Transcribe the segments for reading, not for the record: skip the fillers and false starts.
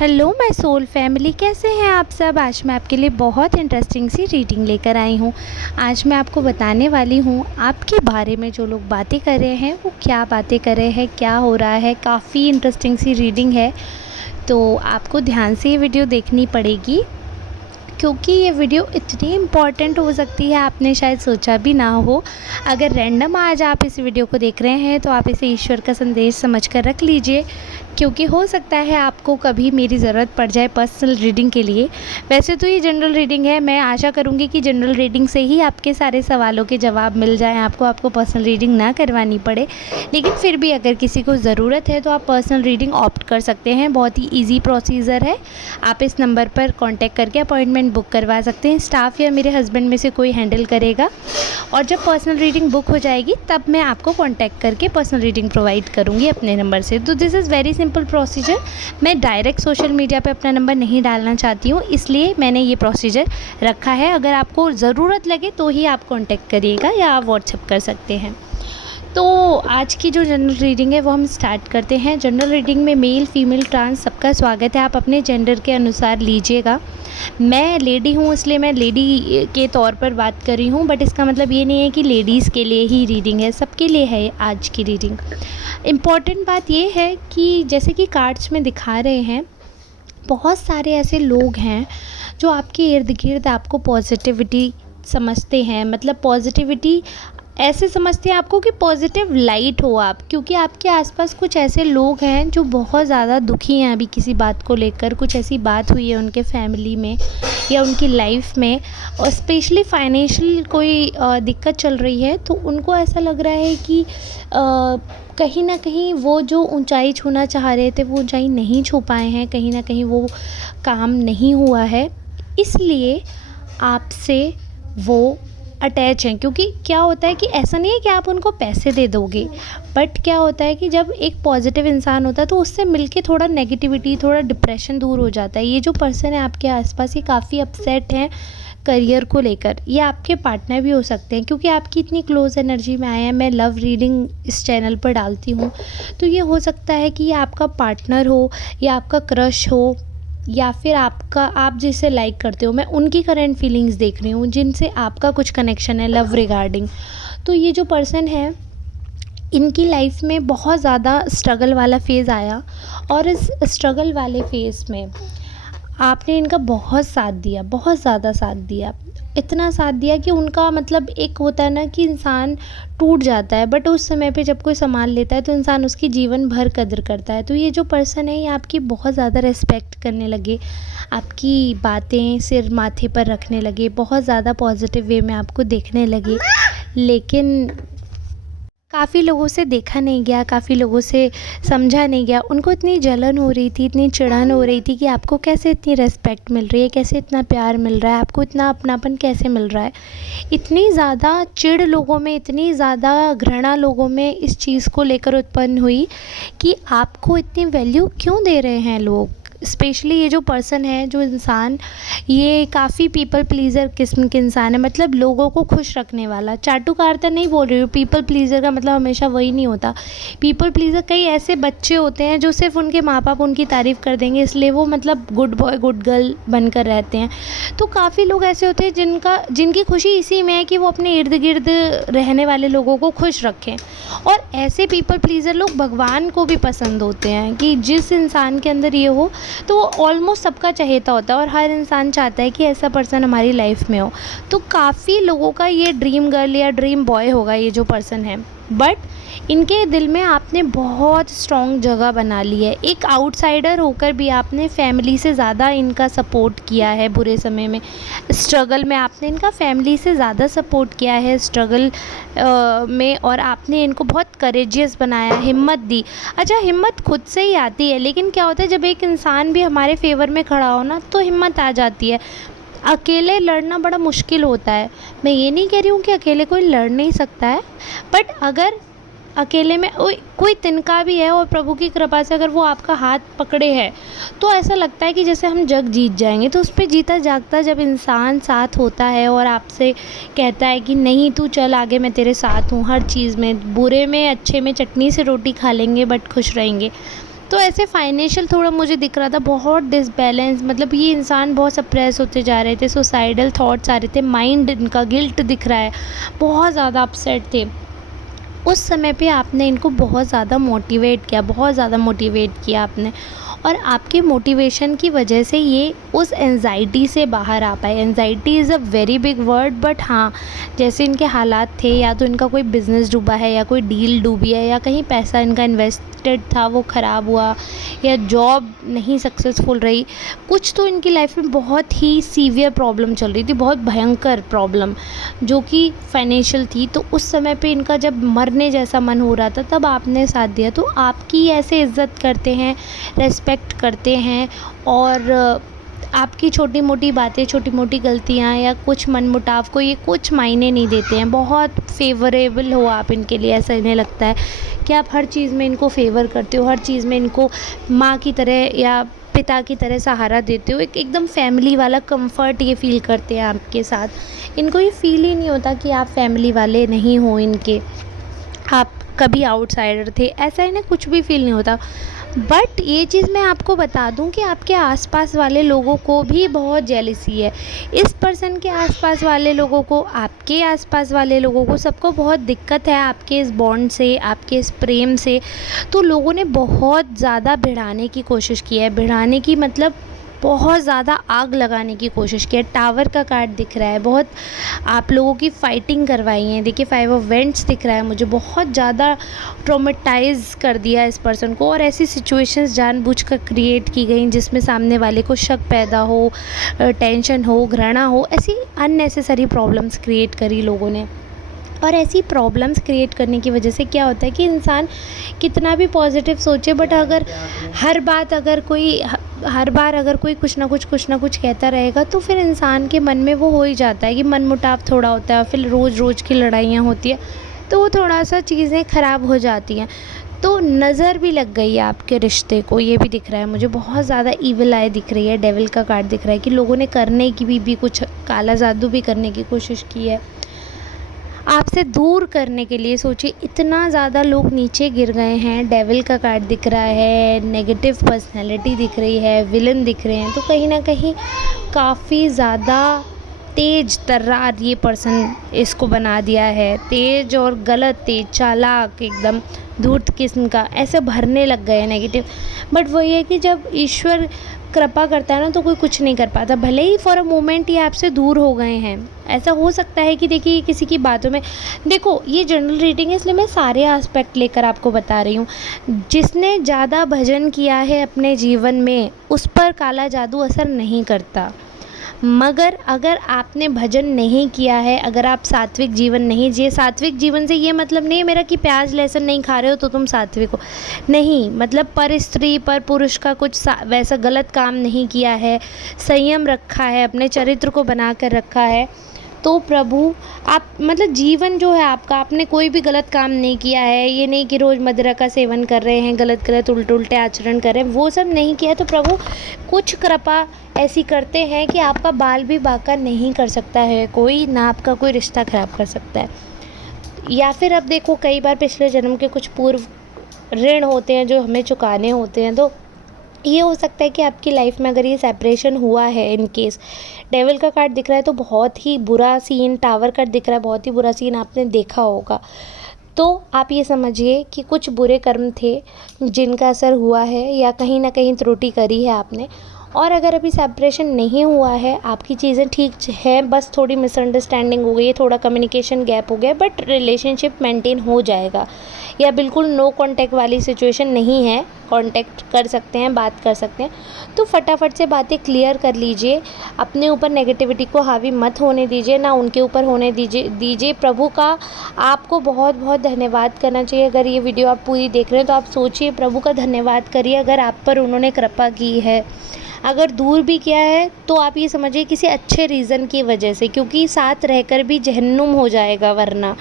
Hello my soul family, कैसे हैं आप सब। आज मैं आपके लिए बहुत इंटरेस्टिंग सी रीडिंग लेकर आई हूँ। आज मैं आपको बताने वाली हूँ आपके बारे में जो लोग बातें कर रहे हैं वो क्या बातें कर रहे हैं, क्या हो रहा है। काफ़ी इंटरेस्टिंग सी रीडिंग है, तो आपको ध्यान से ये वीडियो देखनी पड़ेगी क्योंकि ये वीडियो इतनी इम्पॉर्टेंट हो सकती है आपने शायद सोचा भी ना हो। अगर रैंडम आज आप इस वीडियो को देख रहे हैं तो आप इसे ईश्वर का संदेश समझकर रख लीजिए, क्योंकि हो सकता है आपको कभी मेरी ज़रूरत पड़ जाए पर्सनल रीडिंग के लिए। वैसे तो ये जनरल रीडिंग है, मैं आशा करूँगी कि जनरल रीडिंग से ही आपके सारे सवालों के जवाब मिल जाएं, आपको पर्सनल रीडिंग ना करवानी पड़े। लेकिन फिर भी अगर किसी को ज़रूरत है तो आप पर्सनल रीडिंग ऑप्ट कर सकते हैं। बहुत ही ईजी प्रोसीजर है। आप इस नंबर पर कॉन्टैक्ट करके अपॉइंटमेंट बुक करवा सकते हैं। स्टाफ या मेरे हस्बैंड में से कोई हैंडल करेगा, और जब पर्सनल रीडिंग बुक हो जाएगी तब मैं आपको कॉन्टैक्ट करके पर्सनल रीडिंग प्रोवाइड करूँगी अपने नंबर से। तो this is very simple procedure. मैं डायरेक्ट सोशल मीडिया पे अपना नंबर नहीं डालना चाहती हूँ, इसलिए मैंने ये प्रोसीजर रखा है। अगर आपको ज़रूरत लगे तो ही आप कॉन्टैक्ट करिएगा या आप व्हाट्सएप कर सकते हैं। तो आज की जो जनरल रीडिंग है वो हम स्टार्ट करते हैं। जनरल रीडिंग में मेल फीमेल ट्रांस सबका स्वागत है। आप अपने जेंडर के अनुसार लीजिएगा। मैं लेडी हूँ इसलिए मैं लेडी के तौर पर बात कर रही हूँ, बट इसका मतलब ये नहीं है कि लेडीज़ के लिए ही रीडिंग है, सबके लिए है आज की रीडिंग। इम्पॉर्टेंट बात ये है कि जैसे कि कार्ड्स में दिखा रहे हैं, बहुत सारे ऐसे लोग हैं जो आपके इर्द गिर्द आपको पॉजिटिविटी समझते हैं। मतलब पॉजिटिविटी ऐसे समझते हैं आपको कि पॉजिटिव लाइट हो आप, क्योंकि आपके आसपास कुछ ऐसे लोग हैं जो बहुत ज़्यादा दुखी हैं अभी किसी बात को लेकर। कुछ ऐसी बात हुई है उनके फैमिली में या उनकी लाइफ में, और स्पेशली फाइनेंशियल कोई दिक्कत चल रही है, तो उनको ऐसा लग रहा है कि कहीं ना कहीं वो जो ऊंचाई छूना चाह रहे थे वो ऊंचाई नहीं छू पाए हैं, कहीं ना कहीं वो काम नहीं हुआ है, इसलिए आपसे वो अटैच हैं। क्योंकि क्या होता है कि ऐसा नहीं है कि आप उनको पैसे दे दोगे, बट क्या होता है कि जब एक पॉजिटिव इंसान होता है तो उससे मिलके थोड़ा नेगेटिविटी, थोड़ा डिप्रेशन दूर हो जाता है। ये जो पर्सन है आपके आसपास, ये काफ़ी अपसेट हैं करियर को लेकर। ये आपके पार्टनर भी हो सकते हैं क्योंकि आपकी इतनी क्लोज एनर्जी में आए हैं। मैं लव रीडिंग इस चैनल पर डालती हूँ, तो ये हो सकता है कि ये आपका पार्टनर हो या आपका क्रश हो या फिर आप जिसे लाइक करते हो। मैं उनकी करंट फीलिंग्स देख रही हूँ जिनसे आपका कुछ कनेक्शन है लव रिगार्डिंग। तो ये जो पर्सन है, इनकी लाइफ में बहुत ज़्यादा स्ट्रगल वाला फ़ेज़ आया, और इस स्ट्रगल वाले फ़ेज़ में आपने इनका बहुत साथ दिया, बहुत ज़्यादा साथ दिया। इतना साथ दिया कि उनका मतलब एक होता है ना कि इंसान टूट जाता है, बट उस समय पे जब कोई संभाल लेता है तो इंसान उसकी जीवन भर कदर करता है। तो ये जो पर्सन है ये आपकी बहुत ज़्यादा रिस्पेक्ट करने लगे, आपकी बातें सिर माथे पर रखने लगे, बहुत ज़्यादा पॉजिटिव वे में आपको देखने लगे। लेकिन काफ़ी लोगों से देखा नहीं गया, काफ़ी लोगों से समझा नहीं गया। उनको इतनी जलन हो रही थी, इतनी चिढ़न हो रही थी कि आपको कैसे इतनी रिस्पेक्ट मिल रही है, कैसे इतना प्यार मिल रहा है, आपको इतना अपनापन कैसे मिल रहा है। इतनी ज़्यादा चिढ़ लोगों में, इतनी ज़्यादा घृणा लोगों में इस चीज़ को लेकर उत्पन्न हुई कि आपको इतनी वैल्यू क्यों दे रहे हैं लोग। स्पेशली ये जो पर्सन है, जो इंसान, ये काफ़ी पीपल प्लीज़र किस्म के इंसान है। मतलब लोगों को खुश रखने वाला। चाटुकारिता नहीं बोल रही हूँ, पीपल प्लीज़र का मतलब हमेशा वही नहीं होता। पीपल प्लीज़र कई ऐसे बच्चे होते हैं जो सिर्फ उनके माँ बाप उनकी तारीफ़ कर देंगे, इसलिए वो मतलब गुड बॉय गुड गर्ल बनकर रहते हैं। तो काफ़ी लोग ऐसे होते हैं जिनकी खुशी इसी में है कि वो अपने इर्द गिर्द रहने वाले लोगों को खुश रखें। और ऐसे पीपल प्लीज़र लोग भगवान को भी पसंद होते हैं कि जिस इंसान के अंदर ये हो तो वो ऑलमोस्ट सबका चहेता होता है, और हर इंसान चाहता है कि ऐसा पर्सन हमारी लाइफ में हो। तो काफ़ी लोगों का ये ड्रीम गर्ल या ड्रीम बॉय होगा ये जो पर्सन है, बट इनके दिल में आपने बहुत स्ट्रॉन्ग जगह बना ली है। एक आउटसाइडर होकर भी आपने फैमिली से ज़्यादा इनका सपोर्ट किया है। बुरे समय में, स्ट्रगल में आपने इनका फैमिली से ज़्यादा सपोर्ट किया है स्ट्रगल में, और आपने इनको बहुत करेजियस बनाया, हिम्मत दी। अच्छा, हिम्मत खुद से ही आती है, लेकिन क्या होता है जब एक इंसान भी हमारे फेवर में खड़ा हो ना तो हिम्मत आ जाती है। अकेले लड़ना बड़ा मुश्किल होता है। मैं ये नहीं कह रही हूँ कि अकेले कोई लड़ नहीं सकता है, बट अगर अकेले में कोई तिनका भी है और प्रभु की कृपा से अगर वो आपका हाथ पकड़े है तो ऐसा लगता है कि जैसे हम जग जीत जाएंगे। तो उस पर जीता जागता जब इंसान साथ होता है और आपसे कहता है कि नहीं तू चल आगे, मैं तेरे साथ हूँ हर चीज़ में, बुरे में अच्छे में चटनी से रोटी खा लेंगे बट खुश रहेंगे, तो ऐसे फाइनेंशियल थोड़ा मुझे दिख रहा था बहुत डिसबैलेंस, मतलब ये इंसान बहुत सप्रेस होते जा रहे थे, सुसाइडल थॉट्स आ रहे थे, माइंड इनका गिल्ट दिख रहा है, बहुत ज़्यादा अपसेट थे। उस समय पे आपने इनको बहुत ज़्यादा मोटिवेट किया, बहुत ज़्यादा मोटिवेट किया आपने, और आपके मोटिवेशन की वजह से ये उस एंजाइटी से बाहर आ पाए। Anxiety is a very big word, but हाँ, जैसे इनके हालात थे, या तो इनका कोई बिज़नेस डूबा है, या कोई डील डूबी है, या कहीं पैसा इनका इन्वेस्टेड था वो ख़राब हुआ, या जॉब नहीं सक्सेसफुल रही, कुछ तो इनकी लाइफ में बहुत ही सीवियर प्रॉब्लम चल रही थी, बहुत भयंकर प्रॉब्लम, जो कि फाइनेंशियल थी। तो उस समय पे इनका जब मरने जैसा मन हो रहा था, तब आपने साथ दिया। तो आपकी ऐसे इज़्ज़त करते हैं, रेस्पेक्ट करते हैं, और आपकी छोटी मोटी बातें, छोटी मोटी गलतियाँ या कुछ मनमुटाव को ये कुछ मायने नहीं देते हैं। बहुत फेवरेबल हो आप इनके लिए, ऐसा इन्हें लगता है कि आप हर चीज़ में इनको फेवर करते हो, हर चीज़ में इनको माँ की तरह या पिता की तरह सहारा देते हो। एकदम फैमिली वाला कंफर्ट ये फ़ील करते हैं आपके साथ। इनको ये फ़ील ही नहीं होता कि आप फैमिली वाले नहीं हो इनके, आप कभी आउटसाइडर थे, ऐसा इन्हें कुछ भी फ़ील नहीं होता। बट ये चीज़ मैं आपको बता दूं कि आपके आसपास वाले लोगों को भी बहुत जेलसी है। इस पर्सन के आसपास वाले लोगों को, आपके आसपास वाले लोगों को, सबको बहुत दिक्कत है आपके इस बॉन्ड से, आपके इस प्रेम से। तो लोगों ने बहुत ज़्यादा भिड़ाने की कोशिश की है, भिड़ाने की मतलब बहुत ज़्यादा आग लगाने की कोशिश की है। टावर का कार्ड दिख रहा है, बहुत आप लोगों की फ़ाइटिंग करवाई है। देखिए 5 ऑफ वेंट्स दिख रहा है मुझे, बहुत ज़्यादा ट्रॉमेटाइज़ कर दिया इस पर्सन को, और ऐसी सिचुएशंस जानबूझकर क्रिएट की गई जिसमें सामने वाले को शक पैदा हो, टेंशन हो, घृणा हो, ऐसी अननेसेसरी प्रॉब्लम्स क्रिएट करी लोगों ने। और ऐसी प्रॉब्लम्स क्रिएट करने की वजह से क्या होता है कि इंसान कितना भी पॉजिटिव सोचे, बट अगर हर बार अगर कोई कुछ ना कुछ कहता रहेगा, तो फिर इंसान के मन में वो हो ही जाता है कि मनमुटाव थोड़ा होता है, फिर रोज़ की लड़ाइयाँ होती हैं, तो वो थोड़ा सा चीज़ें ख़राब हो जाती हैं। तो नज़र भी लग गई है आपके रिश्ते को, ये भी दिख रहा है मुझे, बहुत ज़्यादा ईविल आई दिख रही है। डेविल का कार्ड दिख रहा है कि लोगों ने करने की भी कुछ काला जादू भी करने की कोशिश की है, आपसे दूर करने के लिए। सोचिए इतना ज़्यादा लोग नीचे गिर गए हैं। डेविल का कार्ड दिख रहा है, नेगेटिव पर्सनैलिटी दिख रही है, विलन दिख रहे हैं। तो कहीं ना कहीं काफ़ी ज़्यादा तेज तर्रार ये पर्सन इसको बना दिया है, तेज और गलत, तेज चालाक, एकदम धूर्त किस्म का, ऐसे भरने लग गए हैं नेगेटिव। बट वही है कि जब ईश्वर कृपा करता है ना, तो कोई कुछ नहीं कर पाता। भले ही फॉर अ मोमेंट ये आपसे दूर हो गए हैं, ऐसा हो सकता है कि देखिए किसी की बातों में, देखो ये जनरल रीडिंग है इसलिए मैं सारे एस्पेक्ट लेकर आपको बता रही हूँ। जिसने ज़्यादा भजन किया है अपने जीवन में, उस पर काला जादू असर नहीं करता। मगर अगर आपने भजन नहीं किया है, अगर आप सात्विक जीवन नहीं जिए, सात्विक जीवन से ये मतलब नहीं है मेरा कि प्याज लहसुन नहीं खा रहे हो तो तुम सात्विक हो, नहीं, मतलब पर स्त्री पर पुरुष का कुछ वैसा गलत काम नहीं किया है, संयम रखा है, अपने चरित्र को बना कर रखा है, तो प्रभु आप मतलब जीवन जो है आपका, आपने कोई भी गलत काम नहीं किया है। ये नहीं कि रोज़ मदिरा का सेवन कर रहे हैं, गलत उल्टे आचरण कर रहे हैं, वो सब नहीं किया, तो प्रभु कुछ कृपा ऐसी करते हैं कि आपका बाल भी बाका नहीं कर सकता है कोई, ना आपका कोई रिश्ता ख़राब कर सकता है। या फिर अब देखो कई बार पिछले जन्म के कुछ पूर्व ऋण होते हैं जो हमें चुकाने होते हैं, तो ये हो सकता है कि आपकी लाइफ में अगर ये सेपरेशन हुआ है, इन केस डेविल का कार्ड दिख रहा है तो बहुत ही बुरा सीन, टावर कार्ड दिख रहा है, बहुत ही बुरा सीन आपने देखा होगा। तो आप ये समझिए कि कुछ बुरे कर्म थे जिनका असर हुआ है, या कहीं ना कहीं त्रुटि करी है आपने। और अगर अभी सेपरेशन नहीं हुआ है, आपकी चीज़ें ठीक हैं, बस थोड़ी मिसअंडरस्टैंडिंग हो गई है, थोड़ा कम्युनिकेशन गैप हो गया, बट रिलेशनशिप मेंटेन हो जाएगा। या बिल्कुल नो कांटेक्ट वाली सिचुएशन नहीं है, कांटेक्ट कर सकते हैं, बात कर सकते हैं, तो फटाफट से बातें क्लियर कर लीजिए। अपने ऊपर नेगेटिविटी को हावी मत होने दीजिए, ना उनके ऊपर होने दीजिए। प्रभु का आपको बहुत बहुत धन्यवाद करना चाहिए। अगर ये वीडियो आप पूरी देख रहे हैं तो आप सोचिए, प्रभु का धन्यवाद करिए अगर आप पर उन्होंने कृपा की है। अगर दूर भी किया है तो आप ये समझिए किसी अच्छे रीज़न की वजह से, क्योंकि साथ रहकर भी जहन्नुम हो जाएगा वरना।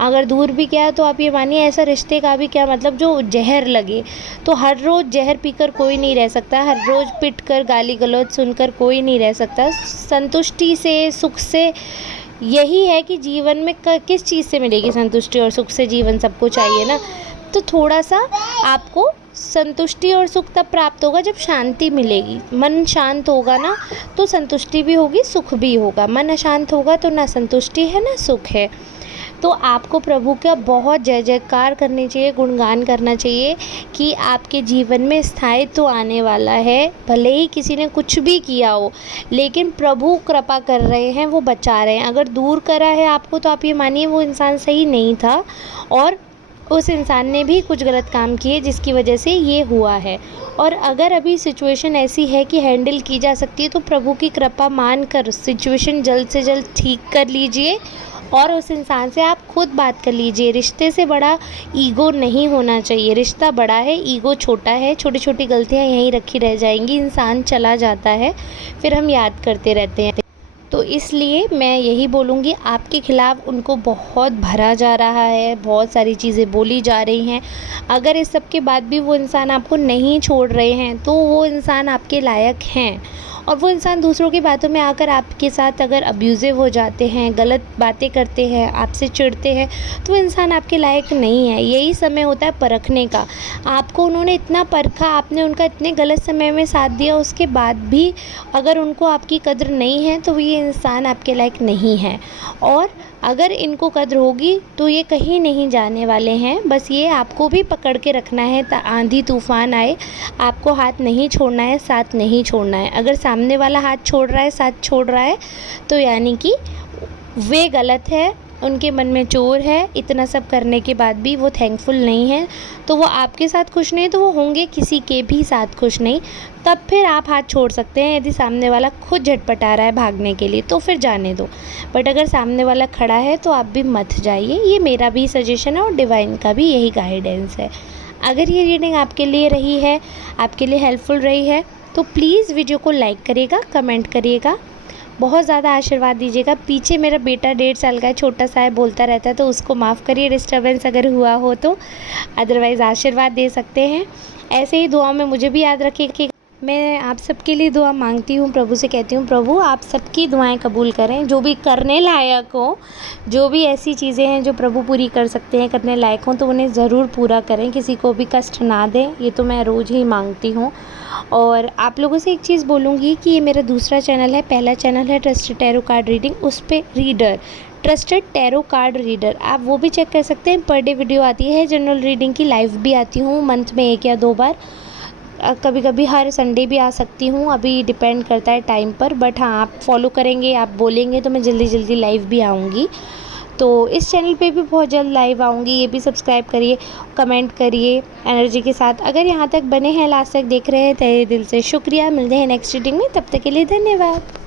अगर दूर भी किया है तो आप ये मानिए ऐसा रिश्ते का भी क्या मतलब जो जहर लगे। तो हर रोज़ जहर पीकर कोई नहीं रह सकता, हर रोज़ पिट कर गाली गलौज सुनकर कोई नहीं रह सकता। संतुष्टि से, सुख से, यही है कि जीवन में किस चीज़ से मिलेगी संतुष्टि और सुख से, जीवन सबको चाहिए ना। तो थोड़ा सा आपको संतुष्टि और सुख तब प्राप्त होगा जब शांति मिलेगी। मन शांत होगा ना तो संतुष्टि भी होगी, सुख भी होगा। मन अशांत होगा तो ना संतुष्टि है ना सुख है। तो आपको प्रभु का बहुत जय जयकार करनी चाहिए, गुणगान करना चाहिए कि आपके जीवन में स्थायित्व आने वाला है। भले ही किसी ने कुछ भी किया हो, लेकिन प्रभु कृपा कर रहे हैं, वो बचा रहे हैं। अगर दूर करा है आपको तो आप ये मानिए वो इंसान सही नहीं था और उस इंसान ने भी कुछ गलत काम किए जिसकी वजह से ये हुआ है। और अगर अभी सिचुएशन ऐसी है कि हैंडल की जा सकती है तो प्रभु की कृपा मानकर सिचुएशन जल्द से जल्द ठीक कर लीजिए और उस इंसान से आप खुद बात कर लीजिए। रिश्ते से बड़ा ईगो नहीं होना चाहिए। रिश्ता बड़ा है, ईगो छोटा है। छोटी छोटी गलतियां यहीं रखी रह जाएंगी। इंसान चला जाता है, फिर हम याद करते रहते हैं। तो इसलिए मैं यही बोलूँगी, आपके खिलाफ़ उनको बहुत भरा जा रहा है, बहुत सारी चीज़ें बोली जा रही हैं। अगर इस सब के बाद भी वो इंसान आपको नहीं छोड़ रहे हैं तो वो इंसान आपके लायक हैं। और वो इंसान दूसरों की बातों में आकर आपके साथ अगर अब्यूज़िव हो जाते हैं, गलत बातें करते हैं, आपसे चिढ़ते हैं, तो वो इंसान आपके लायक नहीं है। यही समय होता है परखने का। आपको उन्होंने इतना परखा, आपने उनका इतने गलत समय में साथ दिया, उसके बाद भी अगर उनको आपकी कद्र नहीं है तो ये इंसान आपके लायक नहीं है। और अगर इनको कद्र होगी तो ये कहीं नहीं जाने वाले हैं। बस ये आपको भी पकड़ के रखना है। आंधी तूफ़ान आए, आपको हाथ नहीं छोड़ना है, साथ नहीं छोड़ना है। अगर सामने वाला हाथ छोड़ रहा है, साथ छोड़ रहा है, तो यानी कि वे गलत है, उनके मन में चोर है। इतना सब करने के बाद भी वो थैंकफुल नहीं है, तो वो आपके साथ खुश नहीं तो वो होंगे किसी के भी साथ खुश नहीं। तब फिर आप हाथ छोड़ सकते हैं। यदि सामने वाला खुद झटपटा रहा है भागने के लिए तो फिर जाने दो, बट अगर सामने वाला खड़ा है तो आप भी मत जाइए। ये मेरा भी सजेशन है और डिवाइन का भी यही गाइडेंस है। अगर ये रीडिंग आपके लिए रही है, आपके लिए हेल्पफुल रही है, तो प्लीज़ वीडियो को लाइक करिएगा, कमेंट करिएगा, बहुत ज़्यादा आशीर्वाद दीजिएगा। पीछे मेरा बेटा 1.5 साल का है, छोटा सा है, बोलता रहता है, तो उसको माफ़ करिए डिस्टर्बेंस अगर हुआ हो तो। अदरवाइज़ आशीर्वाद दे सकते हैं। ऐसे ही दुआ में मुझे भी याद रखिए। मैं आप सबके लिए दुआ मांगती हूँ, प्रभु से कहती हूँ, प्रभु आप सबकी दुआएं कबूल करें। जो भी करने लायक हो, जो भी ऐसी चीज़ें हैं जो प्रभु पूरी कर सकते हैं, करने लायक हों, तो उन्हें ज़रूर पूरा करें। किसी को भी कष्ट ना दें, ये तो मैं रोज़ ही मांगती हूँ। और आप लोगों से एक चीज़ बोलूँगी कि ये मेरा दूसरा चैनल है। पहला चैनल है ट्रस्टेड टैरो कार्ड रीडिंग, उस पर reader, trusted tarot card reader, आप वो भी चेक कर सकते हैं। पर डे वीडियो आती है जनरल रीडिंग की, लाइव भी आती हूँ मंथ में 1 या 2 बार। कभी कभी हर संडे भी आ सकती हूँ, अभी डिपेंड करता है टाइम पर। बट हाँ, आप फॉलो करेंगे, आप बोलेंगे तो मैं जल्दी जल्दी लाइव भी आऊँगी। तो इस चैनल पे भी बहुत जल्द लाइव आऊँगी। ये भी सब्सक्राइब करिए, कमेंट करिए एनर्जी के साथ। अगर यहाँ तक बने हैं, लास्ट तक देख रहे हैं, तहे दिल से शुक्रिया। मिलते हैं नेक्स्ट रीडिंग में, तब तक के लिए धन्यवाद।